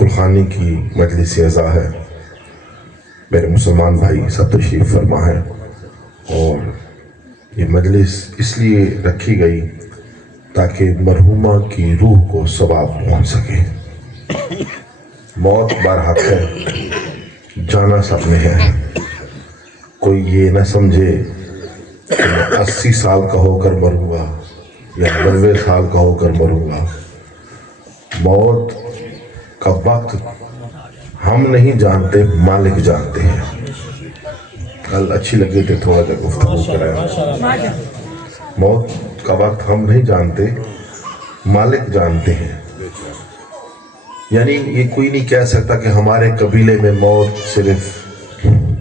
گلخانی کی مجلس اعزا ہے، میرے مسلمان بھائی سب تشریف فرما ہے، اور یہ مجلس اس لیے رکھی گئی تاکہ مرحومہ کی روح کو ثواب پہنچ سکے۔ موت برحق ہے، جانا سب نے ہے۔ کوئی یہ نہ سمجھے کہ میں 80 سال کا ہو کر مروں گا یا 90 سال کا ہو کر مروں گا۔ موت کا وقت ہم نہیں جانتے، مالک جانتے ہیں۔ کل اچھی لگے تھے تھوڑا جا گفتگو کریں۔ موت کا وقت ہم نہیں جانتے، مالک جانتے ہیں۔ یعنی یہ کوئی نہیں کہہ سکتا کہ ہمارے قبیلے میں موت صرف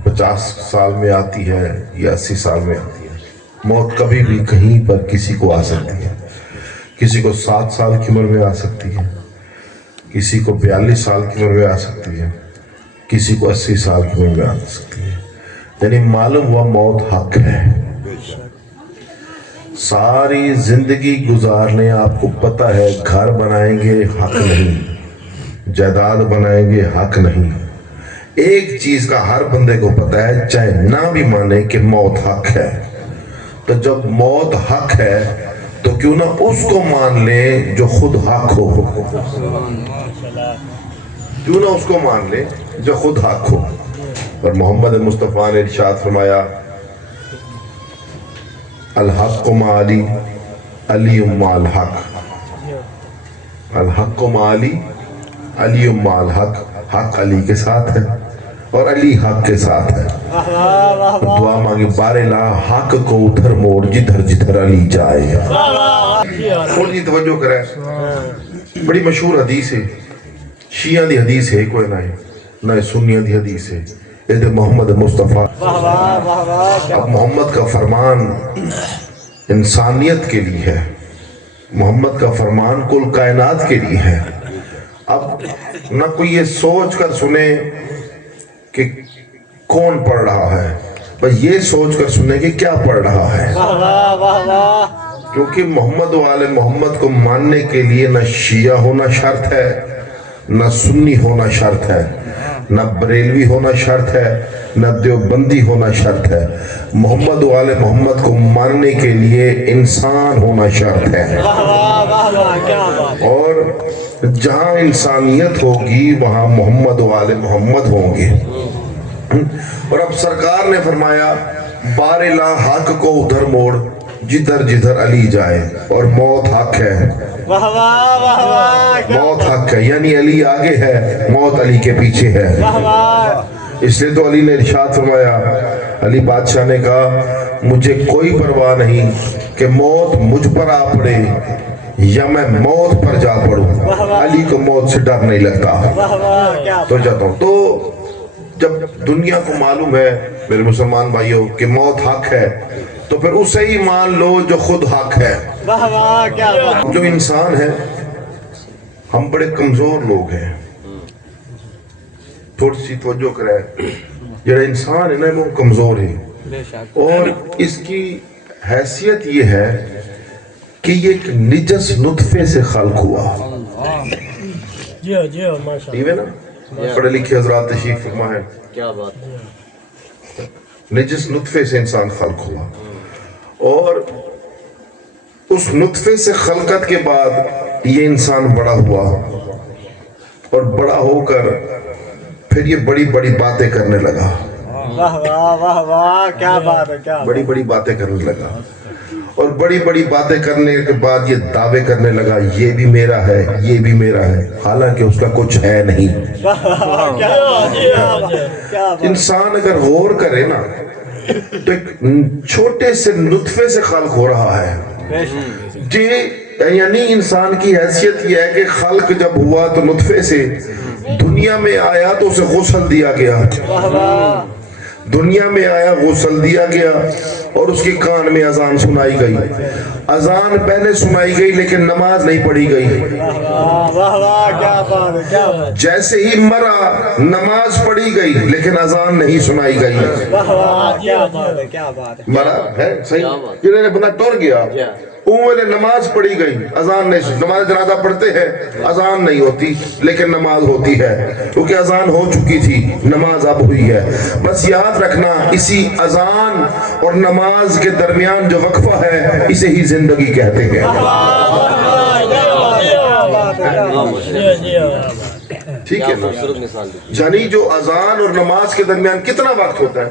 50 سال میں آتی ہے یا 80 سال میں آتی ہے۔ موت کبھی بھی کہیں پر کسی کو آ سکتی ہے۔ کسی کو 7 سال کی عمر میں آ سکتی ہے، کسی کو 42 سال کی عمر میں آ سکتی ہے، کسی کو 80 سال کی عمر میں آ سکتی ہے۔ یعنی معلوم ہوا موت حق ہے۔ ساری زندگی گزارنے آپ کو پتہ ہے گھر بنائیں گے حق نہیں، جائیداد بنائیں گے حق نہیں۔ ایک چیز کا ہر بندے کو پتہ ہے، چاہے نہ بھی مانے کہ موت حق ہے۔ تو جب موت حق ہے تو کیوں نہ اس کو مان لیں جو خود حق ہو، کیوں نہ اس کو مان لیں جو خود حق ہو۔ اور محمد مصطفیٰ نے ارشاد فرمایا، الحق مع علی، علی مع الحق۔ الحق مع علی، علی مع الحق۔ حق علی کے ساتھ ہے اور علی حق کے ساتھ ہے۔ دعا مانگی، بارلا حق کو ادھر موڑ جدھر جدھر علی جائے۔ تھوڑی جی توجہ کریں، بڑی مشہور حدیث ہے، شیعہ دی حدیث ہے، کوئی نہ سنیہ دی حدیث ہے۔ یہ محمد مصطفیٰ، اب محمد کا فرمان انسانیت کے لیے ہے، محمد کا فرمان کل کائنات کے لیے ہے۔ اب نہ کوئی یہ سوچ کر سنے کہ کون پڑھ رہا ہے، بس یہ سوچ کر سنے کہ کیا پڑھ رہا ہے۔ کیونکہ محمد و آل محمد کو ماننے کے لیے نہ شیعہ ہونا شرط ہے، نہ سنی ہونا شرط ہے، نہ بریلوی ہونا شرط ہے، نہ دیوبندی ہونا شرط ہے۔ محمد و آل محمد کو ماننے کے لیے انسان ہونا شرط ہے۔ اور جہاں انسانیت ہوگی وہاں محمد و آل محمد ہوں گے۔ اور اب سرکار نے فرمایا، بارلا حق کو ادھر موڑ جدھر جدھر علی جائے، اور موت حق ہے۔ موت حق ہے، یعنی علی آگے ہے، موت علی کے پیچھے ہے۔ اس لیے تو علی نے ارشاد فرمایا، علی بادشاہ نے کہا، مجھے کوئی پرواہ نہیں کہ موت مجھ پر آ پڑے یا میں موت پر جا پڑوں، علی کو موت سے ڈر نہیں لگتا۔ تو جاتا ہوں۔ تو جب دنیا کو معلوم ہے میرے مسلمان بھائیوں کہ موت حق ہے، تو پھر اسے ہی مان لو جو خود حق ہے۔ جو انسان ہے، ہم بڑے کمزور لوگ ہیں، تھوڑی سی توجہ کریں۔ جڑا انسان ہے نا وہ کمزور ہے، اور اس کی حیثیت یہ ہے کہ یہ ایک نجس نطفے سے خلق ہوا۔ ٹھیک ہے نا، پڑھے لکھے حضرات تشریف فرما ہے، نجس نطفے سے انسان خلق ہوا، اور اس نطفے سے خلقت کے بعد یہ انسان بڑا ہوا، اور بڑا ہو کر پھر یہ بڑی بڑی باتیں کرنے لگا۔ بڑی بڑی باتیں کرنے لگا، اور بڑی بڑی باتیں کرنے کے بعد یہ دعوے کرنے لگا، یہ بھی میرا ہے، یہ بھی میرا ہے، حالانکہ اس کا کچھ ہے نہیں۔ انسان اگر غور کرے نا تو ایک چھوٹے سے نطفے سے خلق ہو رہا ہے جی۔ یعنی انسان کی حیثیت یہ ہے کہ خلق جب ہوا تو نطفے سے، دنیا میں آیا تو اسے غسل دیا گیا، دنیا میں آیا غسل دیا گیا، اور اس کے کان میں اذان سنائی گئی۔ اذان پہلے سنائی گئی لیکن نماز نہیں پڑھی گئی۔ جیسے ہی مرا نماز پڑھی گئی لیکن اذان نہیں سنائی گئی۔ مرا ہے صحیح، جنہیں بندہ ٹر گیا نے نماز پڑھی گئی، اذان نہیں، نماز جنازہ پڑھتے ہیں، اذان نہیں ہوتی لیکن نماز ہوتی ہے، کیونکہ اذان ہو چکی تھی، نماز اب ہوئی ہے۔ بس یاد رکھنا اسی اذان اور نماز کے درمیان جو وقفہ ہے اسے ہی زندگی کہتے ہیں۔ ٹھیک ہے نا؟ یعنی جو اذان اور نماز کے درمیان کتنا وقت ہوتا ہے،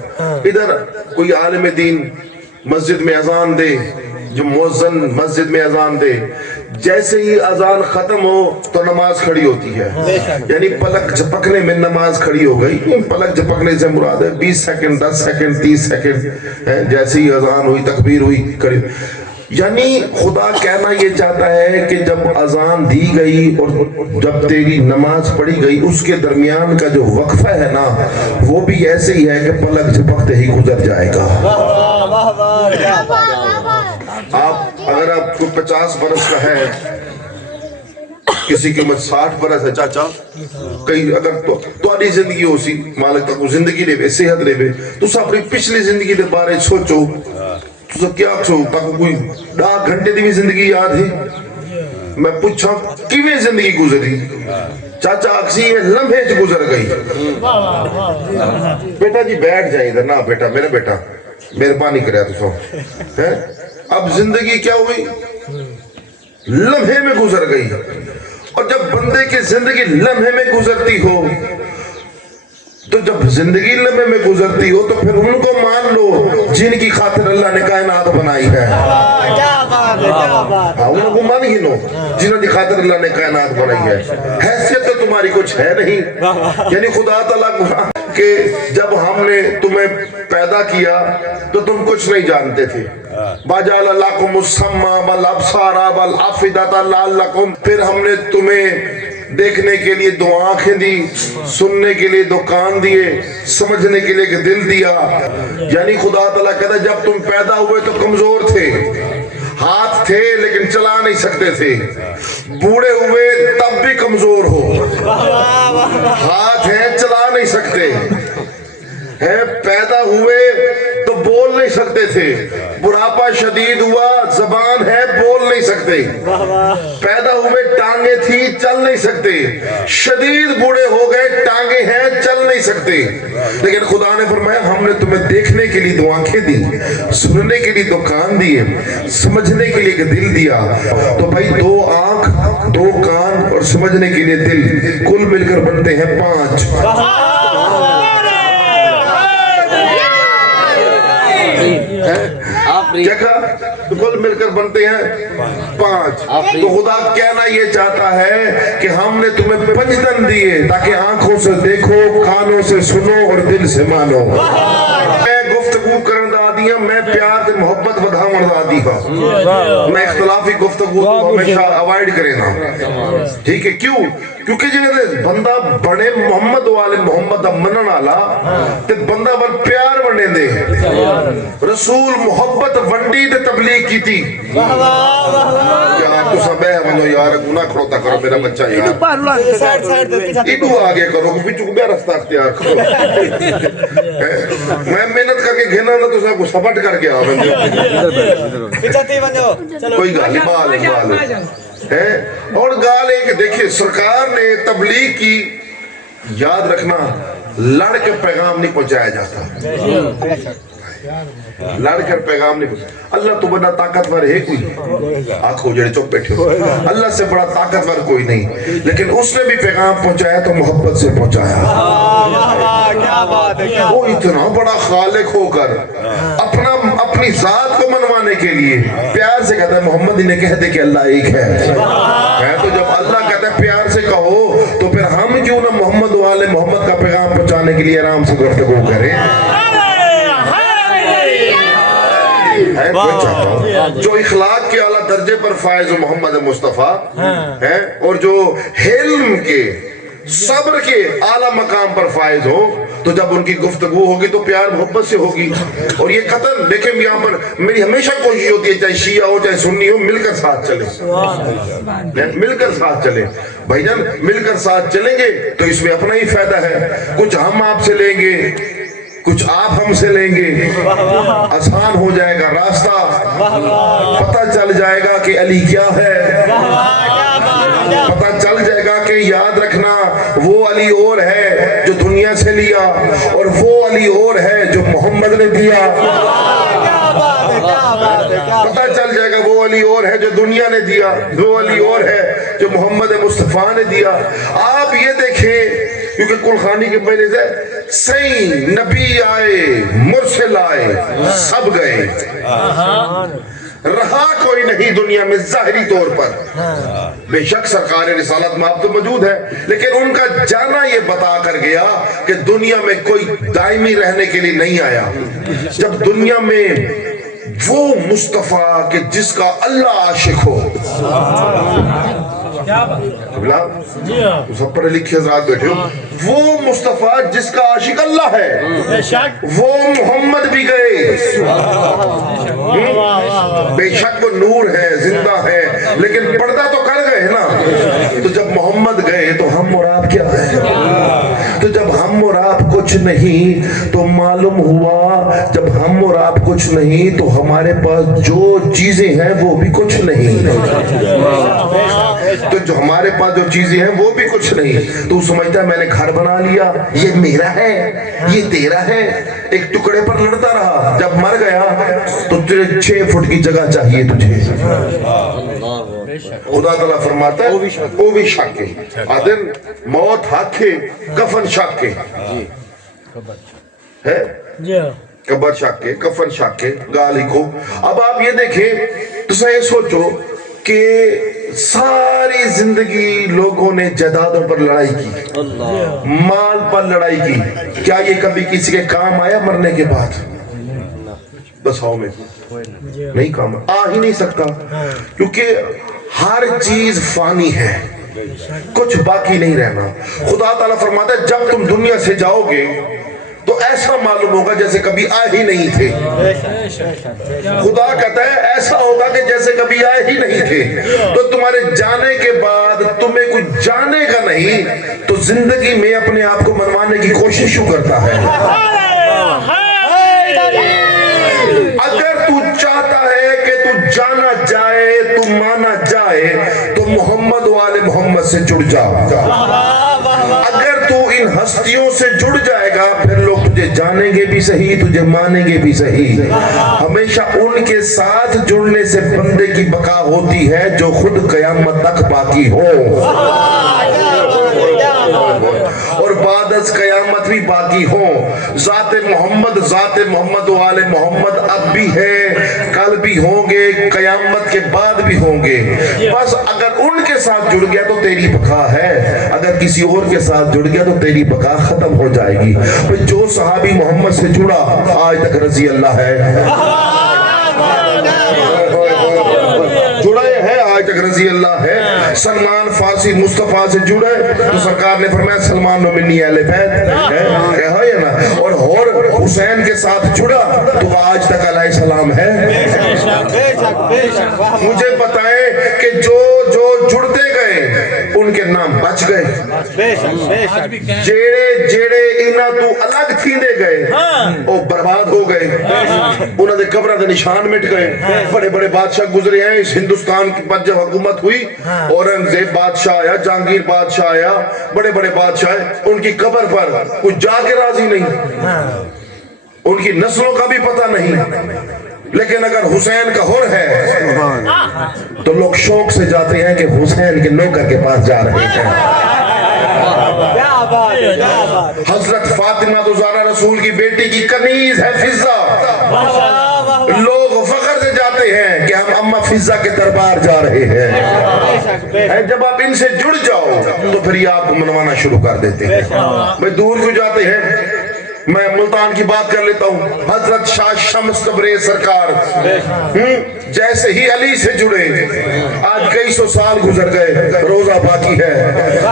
ادھر کوئی عالم دین مسجد میں اذان دے، جو مؤذن مسجد میں اذان دے، جیسے ہی اذان ختم ہو تو نماز کھڑی ہوتی ہے، یعنی پلک جھپکنے میں نماز کھڑی ہو گئی۔ پلک جھپکنے سے مراد ہے 20 سیکنڈ، 10 سیکنڈ، 30 سیکنڈ، جیسے ہی اذان ہوئی، تکبیر ہوئی، کھڑی۔ یعنی خدا کہنا یہ چاہتا ہے کہ جب اذان دی گئی اور جب تیری نماز پڑھی گئی، اس کے درمیان کا جو وقفہ ہے نا، وہ بھی ایسے ہی ہے کہ پلک جھپکتے ہی گزر جائے گا۔ اگر آپ کو 50 برس کا ہے، کسی کی عمر 60 برس ہے، چاچا کئی اگر تو آدھی زندگی ہو سی مالک تک زندگی لے بے، صحت لے بے، تو سا اپنی پچھلی زندگی دے بارے سوچو، تو کیا سو تاکہ کوئی 10 گھنٹے دی بھی زندگی یاد ہے؟ میں پوچھا کیویں زندگی گزری؟ چاچا اکسی میں لمحے چ گزر گئی۔ بیٹا جی بیٹھ جائیں ادھر، نہ بیٹا، میرا بیٹا مہربانی کرے تو سو، اب زندگی کیا ہوئی؟ لمحے میں گزر گئی۔ اور جب بندے کی زندگی لمحے میں گزرتی ہو، تو جب زندگی لمحے میں گزرتی ہو تو پھر ان کو مان لو جن کی خاطر اللہ نے کائنات بنائی ہے۔ ان کو مان ہی لو جنہوں کی خاطر اللہ نے کائنات بنائی ہے۔ حیثیت تو تمہاری کچھ ہے نہیں، یعنی خدا تعالیٰ کو کہ جب ہم نے تمہیں پیدا کیا تو تم کچھ نہیں جانتے تھے۔ وَجَعَلَ لَكُمُ السَّمْعَ وَالْأَبْصَارَ وَالْأَفْئِدَةَ لَعَلَّكُمْ، پھر ہم نے تمہیں دیکھنے کے لیے 2 آنکھیں دی، سننے کے لیے 2 کان دیے، سمجھنے کے لیے 1 دل دیا۔ یعنی خدا تعالیٰ کہتا ہے جب تم پیدا ہوئے تو کمزور تھے، ہاتھ تھے لیکن چلا نہیں سکتے تھے، بوڑھے ہوئے تب بھی کمزور ہو، ہاتھ ہیں چلا نہیں سکتے ہیں، پیدا ہوئے تو بول نہیں سکتے تھے، بڑھاپا شدید ہوا، زبان ہے بول نہیں سکتے، پیدا ہوئے ٹانگیں تھی چل نہیں سکتے، شدید بوڑھے ہو گئے ٹانگیں ہیں چل نہیں سکتے، لیکن خدا نے فرمایا ہم نے تمہیں دیکھنے کے لیے 2 آنکھیں دی، سننے کے لیے 2 کان دیے، سمجھنے کے لیے 1 دل دیا۔ تو بھائی 2 آنکھ، 2 کان اور سمجھنے کے لیے دل، کل مل کر بنتے ہیں 5۔ کیا کہا؟ کل مل کر بنتے ہیں 5۔ تو خدا کہنا یہ چاہتا ہے کہ ہم نے تمہیں 5 دن دیے تاکہ آنکھوں سے دیکھو، کانوں سے سنو اور دل سے مانو۔ میں گفتگو کرن دا دیا، میں پیار سے محبت بدھاون دا دی ہاں، میں اختلافی گفتگو کو ہمیشہ اوائڈ کرے نا، ٹھیک ہے؟ کیوں؟ کیونکہ جنہیں بندہ بڑے محمد والے محمد منن والا تے بندہ بڑا پیار بنے دے، رسول محبت ونڈی تے تبلیغ کی تھی۔ یار تو سب ہے منو یار گناہ کھڑوتا کرو میرا بچہ یار، ایڈو آگے کرو بچوں کو بیا رستہ اختیار کرو۔ میں محنت کر کے گھنا نہ تو سب کو سپٹ کر کے آویں کوئی گالی بال ہے۔ اور گال ایک دیکھیں سرکار نے تبلیغ کی، یاد رکھنا لڑ کے پیغام نہیں پہنچایا جاتا، لڑ کر پیغام نہیں پہنچایا۔ اللہ تو بڑا طاقتور ہے کوئی، آنکھوں جڑے چپ بیٹھے ہو، اللہ سے بڑا طاقتور کوئی نہیں، لیکن اس نے بھی پیغام پہنچایا تو محبت سے پہنچایا۔ وہ اتنا بڑا خالق ہو کر اپنی ذات کو منوانے کے لیے پیار سے کہتا ہے محمد انہیں کہہ دے کہ اللہ ایک ہے۔ تو جب اللہ کہتا ہے پیار سے کہو تو پھر ہم کیوں نہ محمد والے محمد کا پیغام پہنچانے کے لیے آرام سے گفتگو کریں۔ جو اخلاق کے اعلیٰ درجے پر فائز محمد مصطفیٰ ہے اور جو حلم کے صبر کے اعلیٰ مقام پر فائز ہو، تو جب ان کی گفتگو ہوگی تو پیار محبت سے ہوگی۔ اور یہ قطر دیکھیں یہاں پر میری ہمیشہ کوشش ہوتی ہے چاہے شیعہ ہو چاہے سنی ہو مل کر ساتھ چلیں، مل کر ساتھ چلیں بھائی جان، مل کر ساتھ چلیں گے تو اس میں اپنا ہی فائدہ ہے۔ کچھ ہم آپ سے لیں گے کچھ آپ ہم سے لیں گے آسان ہو جائے گا راستہ، پتہ چل جائے گا کہ علی کیا ہے، پتہ چل جائے گا کہ یاد رکھنا وہ علی اور ہے جو دنیا سے لیا اور وہ علی اور ہے جو محمد نے دیا۔ پتہ چل جائے گا وہ علی اور ہے جو دنیا نے دیا، وہ علی اور ہے جو محمد مصطفیٰ نے دیا۔ آپ یہ دیکھیں کیونکہ کل خانی کے پہلے سے صحیح نبی آئے، مرسل آئے، سب گئے، رہا کوئی نہیں دنیا میں ظاہری طور پر۔ بے شک سرکار رسالت میں آپ تو موجود ہے، لیکن ان کا جانا یہ بتا کر گیا کہ دنیا میں کوئی دائمی رہنے کے لیے نہیں آیا۔ جب دنیا میں وہ مصطفیٰ کہ جس کا اللہ عاشق ہو، سب پڑھے لکھے حضرات بیٹھے ہو، وہ مصطفیٰ جس کا عاشق اللہ ہے، وہ محمد بھی گئے۔ بے شک وہ نور ہے، زندہ ہے، لیکن پردہ تو کر گئے نا۔ تو جب محمد گئے تو ہم اور آپ کیا ہے؟ تو جب ہم اور آپ کچھ نہیں تو معلوم ہوا جب ہم اور آپ کچھ نہیں تو ہمارے پاس جو چیزیں ہیں وہ بھی کچھ نہیں۔ تو جو ہمارے پاس جو چیزیں ہیں وہ بھی کچھ نہیں۔ تو سمجھتا ہے میں نے گھر بنا لیا، یہ میرا ہے، یہ تیرا ہے، ایک ٹکڑے پر لڑتا رہا، جب مر گیا تو تجھے 6 فٹ کی جگہ چاہیے تجھے۔ خدا تعالیٰ فرماتا ہے وہ بھی شک ہے، آدم موت حق ہے، کفن شک ہے، قبر شک ہے، کفن شک ہے، گالی کو۔ اب آپ یہ دیکھیں تو صحیح سوچو کہ ساری زندگی لوگوں نے جائیدادوں پر لڑائی کی، مال پر لڑائی کی، کیا یہ کبھی کسی کے کام آیا مرنے کے بعد؟ بس ہاؤ میں نہیں کام آ ہی نہیں سکتا، کیونکہ ہر چیز فانی ہے، کچھ باقی نہیں رہنا۔ خدا تعالیٰ فرماتا ہے جب تم دنیا سے جاؤ گے تو ایسا معلوم ہوگا جیسے کبھی آئے ہی نہیں تھے۔ خدا کہتا ہے ایسا ہوگا کہ جیسے کبھی آئے ہی نہیں تھے۔ تو تمہارے جانے کے بعد تمہیں کچھ جانے کا نہیں تو زندگی میں اپنے آپ کو منوانے کی کوشش کرتا ہے۔ اگر تو چاہتا ہے کہ تو جانا جائے، تو مانا جائے، تو محمد والے محمد سے جڑ جا۔ اگر تو ان ہستیوں سے جڑ جائے گا پھر لوگ تجھے جانیں گے بھی صحیح، تجھے مانیں گے بھی صحیح۔ ہمیشہ ان کے ساتھ جڑنے سے بندے کی بقا ہوتی ہے جو خود قیامت تک باقی ہو، اور بعد از قیامت بھی باقی ہوں۔ ذات محمد والے محمد اب بھی ہے، کل بھی ہوں گے، قیامت کے بعد بھی ہوں گے۔ بس اگر ان کے ساتھ جڑ گیا تو تیری بقا ہے، اگر کسی اور کے ساتھ جڑ گیا تو تیری بقا ختم ہو جائے گی۔ جو صحابی محمد سے جڑا آج تک رضی اللہ ہے، جڑے ہیں آج تک رضی اللہ ہے۔ سلمان فارسی مصطفیٰ سے جڑے تو سرکار نے فرمایا سلمان منی اہل بیت ہے نا، اور حسین کے ساتھ جڑا تو آج تک علیہ السلام ہے۔ مجھے بتائیں کہ جو جڑتے گئے ان کے نام بچ گئے، جیڑے انہاں تو الگ تھیندے گئے وہ برباد ہو گئے، انہاں دے قبراں دے نشان مٹ گئے۔ بڑے بڑے بادشاہ گزرے ہیں اس ہندوستان پر جب حکومت ہوئی، اورنگزیب بادشاہ آیا، جہانگیر بادشاہ آیا، بڑے بڑے بادشاہ، ان کی قبر پر کچھ جا کے راضی نہیں، ان کی نسلوں کا بھی پتہ نہیں۔ لیکن اگر حسین کا حر ہے تو لوگ شوق سے جاتے ہیں کہ حسین کے نوکر کے پاس جا رہے ہیں۔ حضرت فاطمہ تو زہرا رسول کی بیٹی کی کنیز ہے فضہ، لوگ فخر سے جاتے ہیں کہ ہم اماں فضہ کے دربار جا رہے ہیں۔ جب آپ ان سے جڑ جاؤ تو پھر یہ آپ کو منوانا شروع کر دیتے ہیں۔ میں دور کیوں جاتے ہیں، میں ملتان کی بات کر لیتا ہوں۔ حضرت شاہ شمس تبریز سرکار جیسے ہی علی سے جڑے، آج کئی سو سال گزر گئے، روزہ باقی ہے،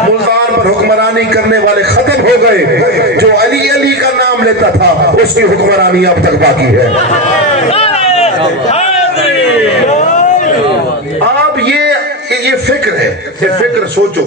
ملتان پر حکمرانی کرنے والے ختم ہو گئے، جو علی علی کا نام لیتا تھا اس کی حکمرانی اب تک باقی ہے۔ آپ یہ فکر ہے، یہ فکر سوچو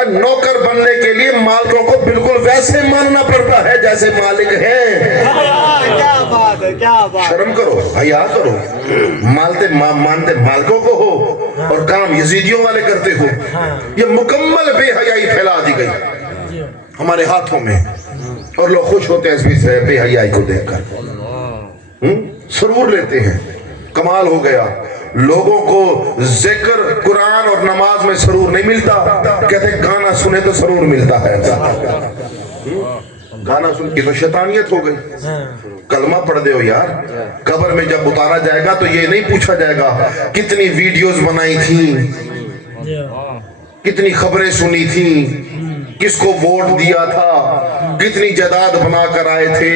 اور نوکر بننے کے لیے مالکوں کو بالکل ویسے ماننا پڑتا ہے جیسے مالک ہیں. کیا بات ہے کیا بات. شرم کرو, حیا کرو. مانتے مالکوں کو ہو اور کام یزیدیوں والے کرتے ہو. یہ مکمل بے حیائی پھیلا دی گئی ہمارے ہاتھوں میں, اور لوگ خوش ہوتے ہیں اس بے حیائی کو دیکھ کر, سرور لیتے ہیں. کمال ہو گیا, لوگوں کو ذکر قرآن اور نماز میں سرور نہیں ملتا, کہتے ہیں گانا سنے تو سرور ملتا ہے. گانا سن کے تو شیطانیت ہو گئی. کلمہ پڑھ دے ہو یار. قبر میں جب اتارا جائے گا تو یہ نہیں پوچھا جائے گا کتنی ویڈیوز بنائی تھیں, کتنی خبریں سنی تھیں, کس کو ووٹ دیا تھا, کتنی جائیداد بنا کر آئے تھے.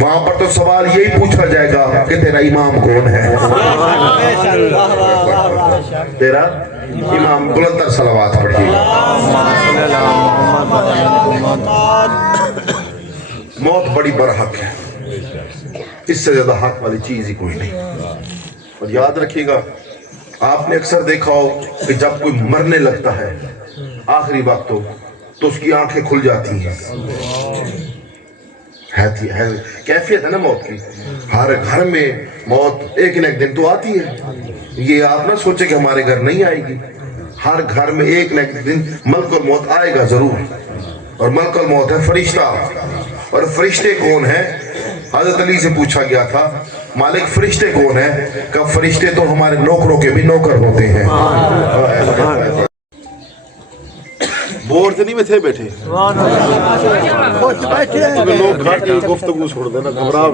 وہاں پر تو سوال یہی پوچھا جائے گا کہ تیرا امام کون ہے, تیرا امام. بلندر صلوات پڑھیے. موت بڑی برحق ہے, اس سے زیادہ حق والی چیز ہی کوئی نہیں. اور یاد رکھیے گا, آپ نے اکثر دیکھا ہو کہ جب کوئی مرنے لگتا ہے آخری وقت ہو تو اس کی آنکھیں کھل جاتی ہیں. کیفیت ہے نا موت کی. ہر گھر میں موت ایک نہ ایک دن تو آتی ہے. یہ آپ نہ سوچے کہ ہمارے گھر نہیں آئے گی. ہر گھر میں ایک نہ ایک دن ملک الموت آئے گا ضرور. اور ملک الموت ہے فرشتہ. اور فرشتے کون ہیں؟ حضرت علی سے پوچھا گیا تھا مالک فرشتے کون ہیں؟ کہ فرشتے تو ہمارے نوکروں کے بھی نوکر ہوتے ہیں. بور سے نہیں میں تھے بیٹھے لوگ گھاٹ گفتگو چھوڑ دینا, گھبراہ.